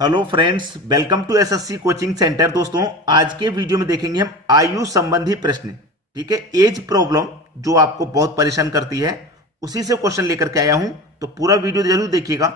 Hello friends, welcome to SSC coaching centre. दोस्तों, आज के वीडियो में देखेंगे हम आयु संबंधी प्रश्न। ठीक है, एज प्रॉब्लम जो आपको बहुत परेशान करती है, उसी से क्वेश्चन लेकर के आया हूं, तो पूरा वीडियो जरूर देखिएगा।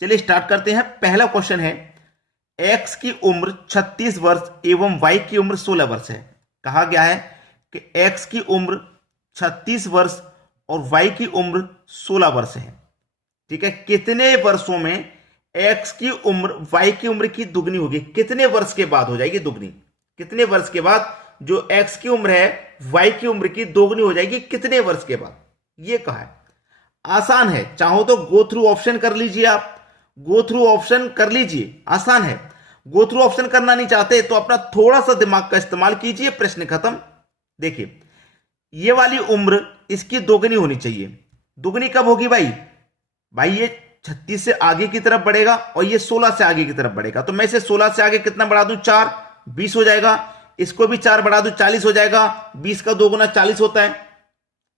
चलिए स्टार्ट करते हैं। पहला क्वेश्चन है, एक्स की उम्र 36 वर्ष एवं वाई की उम्र 16 वर्ष है। कहा गया है कि एक्स की उम्र 36 वर्ष और वाई की उम्र 16 वर्ष है। ठीक है, कितने वर्षों में एक्स की उम्र वाई की उम्र की दुगनी होगी? कितने वर्ष के बाद हो जाएगी दुगनी? कितने वर्ष के बाद जो एक्स की उम्र है वाई की उम्र की दोगुनी हो जाएगी? कितने वर्ष के बाद? ये कहा है। आसान है, चाहो तो गो थ्रू ऑप्शन कर लीजिए। आप गो थ्रू ऑप्शन कर लीजिए, आसान है। गो थ्रू ऑप्शन करना नहीं चाहते तो अपना थोड़ा सा दिमाग का इस्तेमाल कीजिए, प्रश्न खत्म। देखिए, ये वाली उम्र इसकी दोगुनी होनी चाहिए। दुगनी कब होगी भाई? ये 36 से आगे की तरफ बढ़ेगा और ये 16 से आगे की तरफ बढ़ेगा। तो मैं इसे 16 से आगे कितना बढ़ा दूं? 4, 20 हो जाएगा। इसको भी 4 बढ़ा दूं, 40 हो जाएगा। 20 का 2 गुना 40 होता है।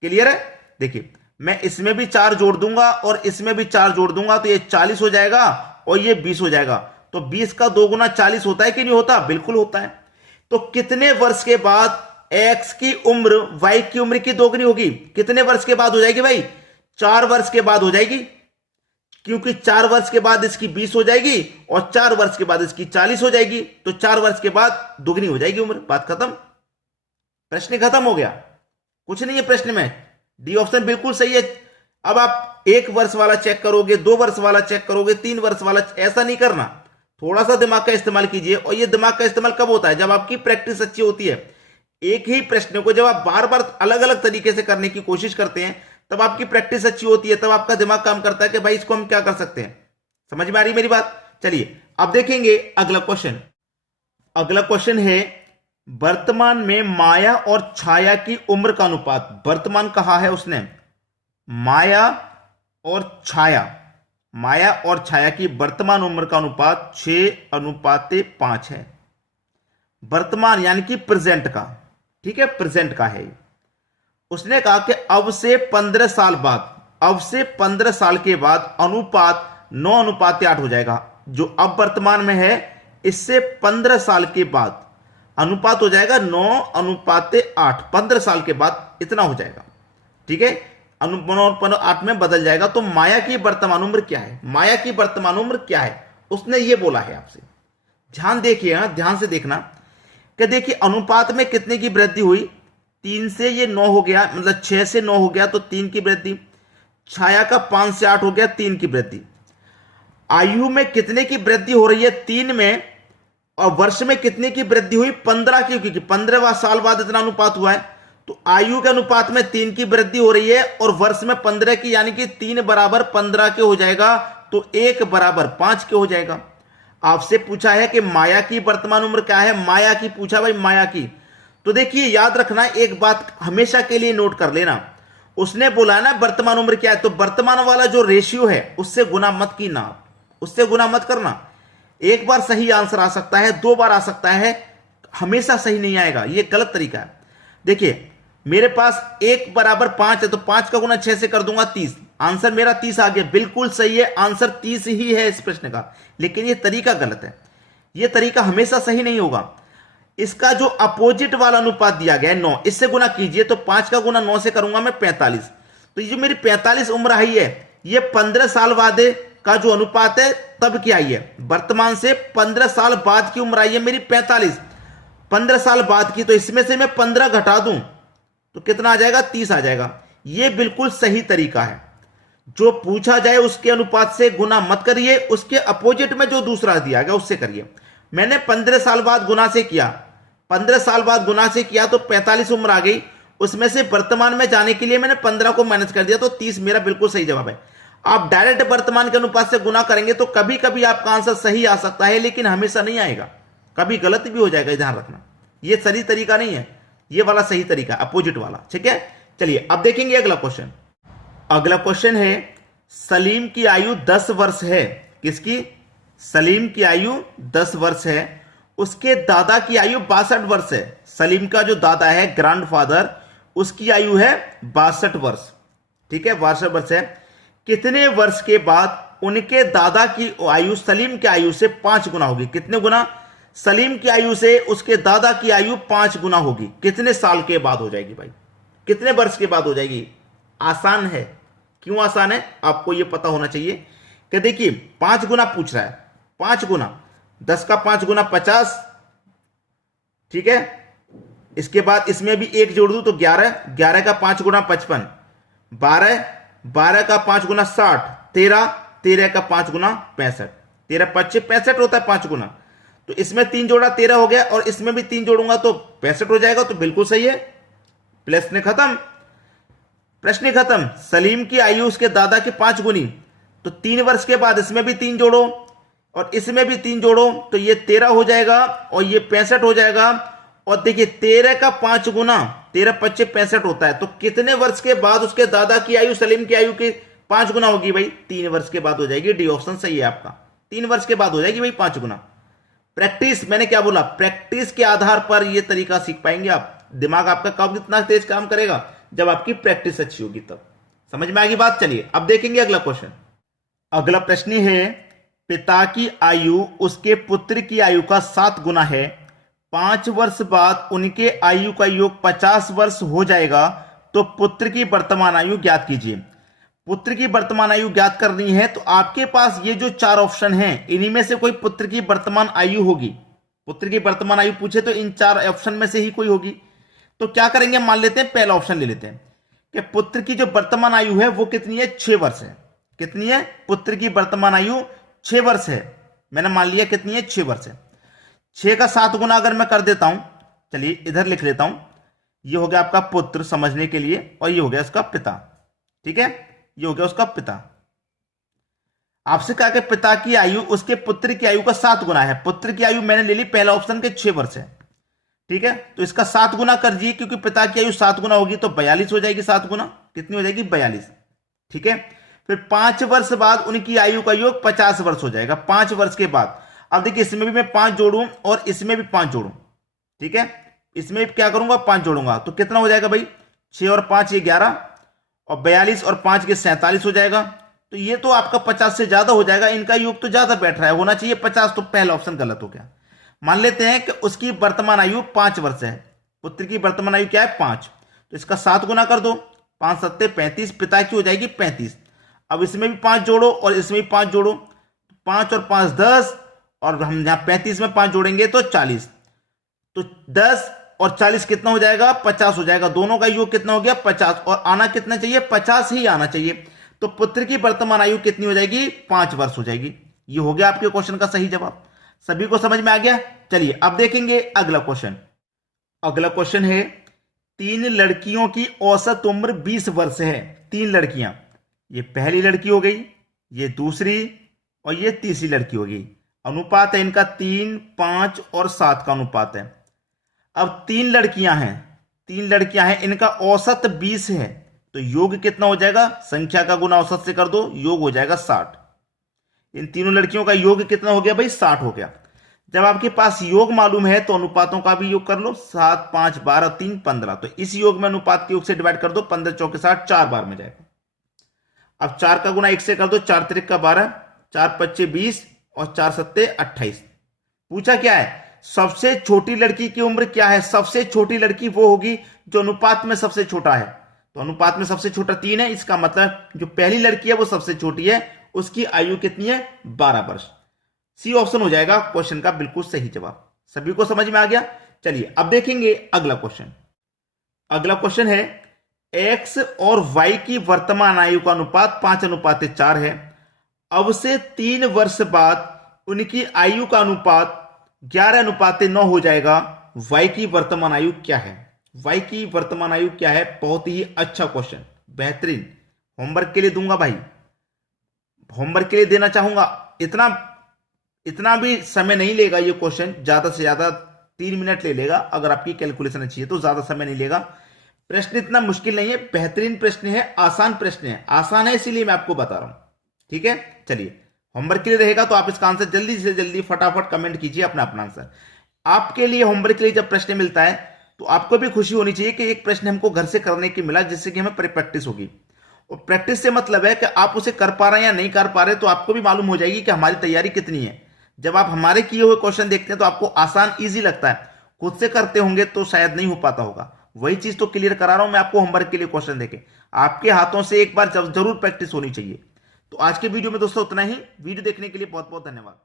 क्लियर है? देखिए, मैं इसमें भी 4 जोड़ दूंगा और इसमें भी 4 जोड़ दूंगा, तो ये 40 हो जाएगा और ये 20 हो जाएगा। तो 20 का 2 गुना 40 होता है कि नहीं होता? बिल्कुल होता है। तो कितने वर्ष के बाद एक्स की उम्र वाई की उम्र की दोगुनी होगी? कितने वर्ष के बाद हो जाएगी भाई? 4 वर्ष के बाद हो जाएगी, क्योंकि 4 वर्ष के बाद इसकी 20 हो जाएगी और 4 वर्ष के बाद इसकी 40 हो जाएगी। तो 4 वर्ष के बाद दुगनी हो जाएगी उम्र। बात खत्म, प्रश्न खत्म हो गया। कुछ नहीं है प्रश्न में, डी ऑप्शन बिल्कुल सही है। अब आप 1 वर्ष वाला चेक करोगे, 2 वर्ष वाला चेक करोगे, 3 वर्ष वाला, ऐसा नहीं करना। थोड़ा सा दिमाग का इस्तेमाल कीजिए। और यह दिमाग का इस्तेमाल कब होता है? जब आपकी प्रैक्टिस अच्छी होती है। एक ही प्रश्न को जब आप बार बार अलग अलग तरीके से करने की कोशिश करते हैं, तब आपकी प्रैक्टिस अच्छी होती है, तब आपका दिमाग काम करता है कि भाई इसको हम क्या कर सकते हैं। समझ में आ रही मेरी बात? चलिए अब देखेंगे अगला क्वेश्चन। अगला क्वेश्चन है, वर्तमान में माया और छाया की उम्र का अनुपात। वर्तमान कहा है उसने, माया और छाया की वर्तमान उम्र का अनुपात 6:5 है। वर्तमान यानी कि प्रेजेंट का। ठीक है, प्रेजेंट का है। उसने कहा कि अब से 15 साल के बाद अनुपात 9:8 हो जाएगा। जो अब वर्तमान में है, इससे 15 साल के बाद अनुपात हो जाएगा 9:8। 15 साल के बाद इतना हो जाएगा। ठीक है, 9:8 में बदल जाएगा। तो माया की वर्तमान उम्र क्या है? माया की वर्तमान उम्र क्या है? उसने ये बोला है आपसे। ध्यान देखिए, ध्यान से देखना कि देखिए अनुपात में कितने की वृद्धि हुई? 3 से ये 9 हो गया, मतलब 6 से 9 हो गया, तो 3 की वृद्धि। छाया का 5 से 8 हो गया, 3 की वृद्धि। आयु में कितने की वृद्धि हो रही है? 3 में। और वर्ष में कितने की वृद्धि हुई? 15 की, क्योंकि 15वां साल बाद इतना अनुपात हुआ है। तो आयु के अनुपात में 3 की वृद्धि हो रही है और वर्ष में 15 की, यानी कि 3 बराबर 15 के हो जाएगा, तो 1 बराबर 5 के हो जाएगा। आपसे पूछा है कि माया की वर्तमान उम्र क्या है? माया की पूछा भाई, माया की। तो देखिए, याद रखना, एक बात हमेशा के लिए नोट कर लेना। उसने बोला ना वर्तमान उम्र क्या है, तो वर्तमान वाला जो रेशियो है उससे गुना मत कीना, उससे गुना मत करना। एक बार सही आंसर आ सकता है, 2 बार आ सकता है, हमेशा सही नहीं आएगा। यह गलत तरीका है। देखिए, मेरे पास 1 बराबर 5 है, तो 5 का गुना 6 से कर दूंगा 30। आंसर मेरा 30 आ गया। बिल्कुल सही है, आंसर 30 ही है इस प्रश्न का। लेकिन यह तरीका गलत है। यह तरीका हमेशा सही नहीं होगा। इसका जो अपोजिट वाला अनुपात दिया गया है 9, इससे गुना कीजिए, तो 5 का गुना 9 से करूंगा मैं 45। तो ये जो मेरी 45 उम्र आई है, ये 15 साल बाद का जो अनुपात है तब की आई है। वर्तमान से 15 साल बाद की उम्र आई है मेरी 45। 15 साल बाद की, तो इसमें से मैं 15 घटा दूं तो कितना आ जाएगा? 30 आ जाएगा। ये बिल्कुल सही तरीका है। जो पूछा जाए उसके अनुपात से गुना मत करिए, उसके अपोजिट में जो दूसरा दिया गया उससे करिए। मैंने 15 साल बाद गुना से किया, 15 साल बाद गुना से किया, तो 45 उम्र आ गई। उसमें से वर्तमान में जाने के लिए मैंने 15 को माइनस कर दिया, तो 30 मेरा बिल्कुल सही जवाब है। आप डायरेक्ट वर्तमान के अनुपात से गुना करेंगे तो कभी कभी आपका आंसर सही आ सकता है, लेकिन हमेशा नहीं आएगा। कभी गलत भी हो जाएगा, ध्यान रखना। यह सही तरीका नहीं है, यह वाला सही तरीका, अपोजिट वाला। ठीक है, चलिए अब देखेंगे अगला क्वेश्चन। अगला क्वेश्चन है, सलीम की आयु 10 वर्ष है। किसकी? सलीम की आयु 10 वर्ष है। उसके दादा की आयु 62 वर्ष है। सलीम का जो दादा है, ग्रैंडफादर, उसकी आयु है 62 वर्ष। ठीक है, 62 वर्ष है। कितने वर्ष के बाद उनके दादा की आयु सलीम की आयु से 5 गुना होगी। कितने गुना? सलीम की आयु से उसके दादा की आयु 5 गुना होगी। कितने साल के बाद हो जाएगी भाई? कितने वर्ष के बाद हो जाएगी? आसान है। क्यों आसान है? आपको यह पता होना चाहिए कि देखिए 5 गुना पूछ रहा है। 5 गुना 10 का 5 गुना 50, ठीक है। इसके बाद इसमें भी 1 जोड़ दूं तो 11, 11 का 5 गुना 55, 12, 12 का 5 गुना 60, 13, 13 का 5 गुना 65, 13 25 65 होता है 5 गुना। तो इसमें 3 जोड़ा 13 हो गया और इसमें भी 3 जोड़ूंगा तो 65 हो जाएगा। तो बिल्कुल सही है। प्रश्न खत्म, प्रश्न खत्म। सलीम की आयु उसके दादा की 5 गुनी, तो 3 वर्ष के बाद इसमें भी 3 जोड़ो और इसमें भी 3 जोड़ो तो ये 13 हो जाएगा और ये 65 हो जाएगा। और देखिए 13 का 5 गुना 13 25 65 होता है। तो कितने वर्ष के बाद उसके दादा की आयु सलीम की आयु के 5 गुना होगी भाई? 3 वर्ष के बाद हो जाएगी। डी ऑप्शन सही है आपका। 3 वर्ष के बाद हो जाएगी भाई 5 गुना। प्रैक्टिस, मैंने क्या बोला? प्रैक्टिस के आधार पर यह तरीका सीख पाएंगे आप। दिमाग आपका कब इतना तेज काम करेगा? जब आपकी प्रैक्टिस अच्छी होगी तब। समझ में आएगी बात? चलिए अब देखेंगे अगला क्वेश्चन। अगला प्रश्न है, पिता की आयु उसके पुत्र की आयु का 7 गुना है। 5 वर्ष बाद उनके आयु का योग 50 वर्ष हो जाएगा, तो पुत्र की वर्तमान आयु ज्ञात कीजिए। पुत्र की वर्तमान आयु ज्ञात करनी है तो आपके पास ये जो 4 ऑप्शन हैं, इन्हीं में से कोई पुत्र की वर्तमान आयु होगी। पुत्र की वर्तमान आयु पूछे तो इन 4 ऑप्शन में से ही कोई होगी। तो क्या करेंगे? मान लेते हैं पहला ऑप्शन ले लेते हैं कि पुत्र की जो वर्तमान आयु है वो कितनी है? 6 वर्ष है। कितनी है? पुत्र की वर्तमान आयु 6 वर्ष है। मैंने मान लिया कितनी है? 6 वर्ष है। 6 का 7 गुना अगर मैं कर देता हूं, चलिए इधर लिख लेता हूं। ये हो गया आपका पुत्र समझने के लिए और ये हो गया उसका पिता, ठीक है। ये हो गया उसका पिता। आपसे कहा कि पिता की आयु उसके पुत्र की आयु का 7 गुना है। पुत्र की आयु मैंने ले ली पहला ऑप्शन के 6 वर्ष है, ठीक है। तो इसका 7 गुना कर दिए, क्योंकि पिता की आयु 7 गुना होगी तो 42 हो जाएगी। 7 गुना कितनी हो जाएगी? 42, ठीक है। फिर 5 वर्ष बाद उनकी आयु का योग 50 वर्ष हो जाएगा। 5 वर्ष के बाद अब देखिए इसमें भी मैं 5 जोड़ूं और इसमें भी 5 जोड़ूं, ठीक है। इसमें भी क्या करूंगा? 5 जोड़ूंगा तो कितना हो जाएगा भाई? 6 और 5 ये 11 और 42 और 5 के 47 हो जाएगा। तो ये तो आपका 50 से ज्यादा हो जाएगा। इनका योग तो ज्यादा बैठ रहा है, होना चाहिए 50। तो पहला ऑप्शन गलत हो गया। मान लेते हैं कि उसकी वर्तमान आयु 5 वर्ष है। पुत्र की वर्तमान आयु क्या है? 5। तो इसका 7 गुना कर दो, 5 7 35, पिता की हो जाएगी 35। अब इसमें भी 5 जोड़ो और इसमें भी 5 जोड़ो, 5 और 5 10, और हम यहां 35 में 5 जोड़ेंगे तो 40। तो 10 और 40 कितना हो जाएगा? 50 हो जाएगा। दोनों का योग कितना हो गया? 50। और आना कितना चाहिए? 50 ही आना चाहिए। तो पुत्र की वर्तमान आयु कितनी हो जाएगी? 5 वर्ष हो जाएगी। ये हो गया आपके क्वेश्चन का सही जवाब। सभी को समझ में आ गया? चलिए अब देखेंगे अगला क्वेश्चन। अगला क्वेश्चन है, 3 लड़कियों की औसत उम्र 20 वर्ष है। 3 लड़कियां, ये पहली लड़की हो गई, ये दूसरी और ये तीसरी लड़की हो गई। अनुपात है इनका 3, 5 और 7 का अनुपात है। अब 3 लड़कियां हैं, 3 लड़कियां हैं, इनका औसत 20 है। तो योग कितना हो जाएगा? संख्या का गुना औसत से कर दो, योग हो जाएगा 60। इन तीनों लड़कियों का योग कितना हो गया भाई? 60 हो गया। जब आपके पास योग मालूम है तो अनुपातों का भी योग कर लो। 7 5 12 3 15। तो इस योग में अनुपात के योग से डिवाइड कर दो, 15 चौके 60, 4 बार में जाएगा। अब 4 का गुना 1 से कर दो, 4 त्रिक का 12, 4 25 20 और 4 सत्ते 28। पूछा क्या है? सबसे छोटी लड़की की उम्र क्या है? सबसे छोटी लड़की वो होगी जो अनुपात में सबसे छोटा है। तो अनुपात में सबसे छोटा 3 है, इसका मतलब जो पहली लड़की है वो सबसे छोटी है। उसकी आयु कितनी है? 12 वर्ष। सी ऑप्शन हो जाएगा क्वेश्चन का बिल्कुल सही जवाब। सभी को समझ में आ गया? चलिए अब देखेंगे अगला क्वेश्चन। अगला क्वेश्चन है, एक्स और वाई की वर्तमान आयु का अनुपात 5:4 है। अब से 3 वर्ष बाद उनकी आयु का अनुपात 11:9 हो जाएगा। वाई की वर्तमान आयु क्या है? वाई की वर्तमान आयु क्या है? बहुत ही अच्छा क्वेश्चन, बेहतरीन। होमवर्क के लिए दूंगा भाई, होमवर्क के लिए देना चाहूंगा। इतना भी समय नहीं लेगा ये क्वेश्चन, ज्यादा से ज्यादा 3 मिनट ले लेगा। अगर आपकी कैलकुलेशन अच्छी है तो ज्यादा समय नहीं लेगा। प्रश्न इतना मुश्किल नहीं है, बेहतरीन प्रश्न है, आसान प्रश्न है। आसान है इसीलिए मैं आपको बता रहा हूं, ठीक है। चलिए होमवर्क के लिए रहेगा तो आप इसका आंसर जल्दी से जल्दी फटाफट कमेंट कीजिए अपना अपना आंसर। आपके लिए होमवर्क के लिए जब प्रश्न मिलता है तो आपको भी खुशी होनी चाहिए कि एक प्रश्न हमको घर से करने की मिला, जिससे कि हमें प्रैक्टिस होगी। और प्रैक्टिस से मतलब है कि आप उसे कर पा रहे हैं या नहीं कर पा रहे, तो आपको भी मालूम हो जाएगी कि हमारी तैयारी कितनी है। जब आप हमारे किए हुए क्वेश्चन देखते हैं तो आपको आसान ईजी लगता है, खुद से करते होंगे तो शायद नहीं हो पाता होगा। वही चीज तो क्लियर करा रहा हूं मैं आपको होमवर्क के लिए क्वेश्चन देके। आपके हाथों से एक बार जरूर प्रैक्टिस होनी चाहिए। तो आज के वीडियो में दोस्तों उतना ही। वीडियो देखने के लिए बहुत बहुत धन्यवाद।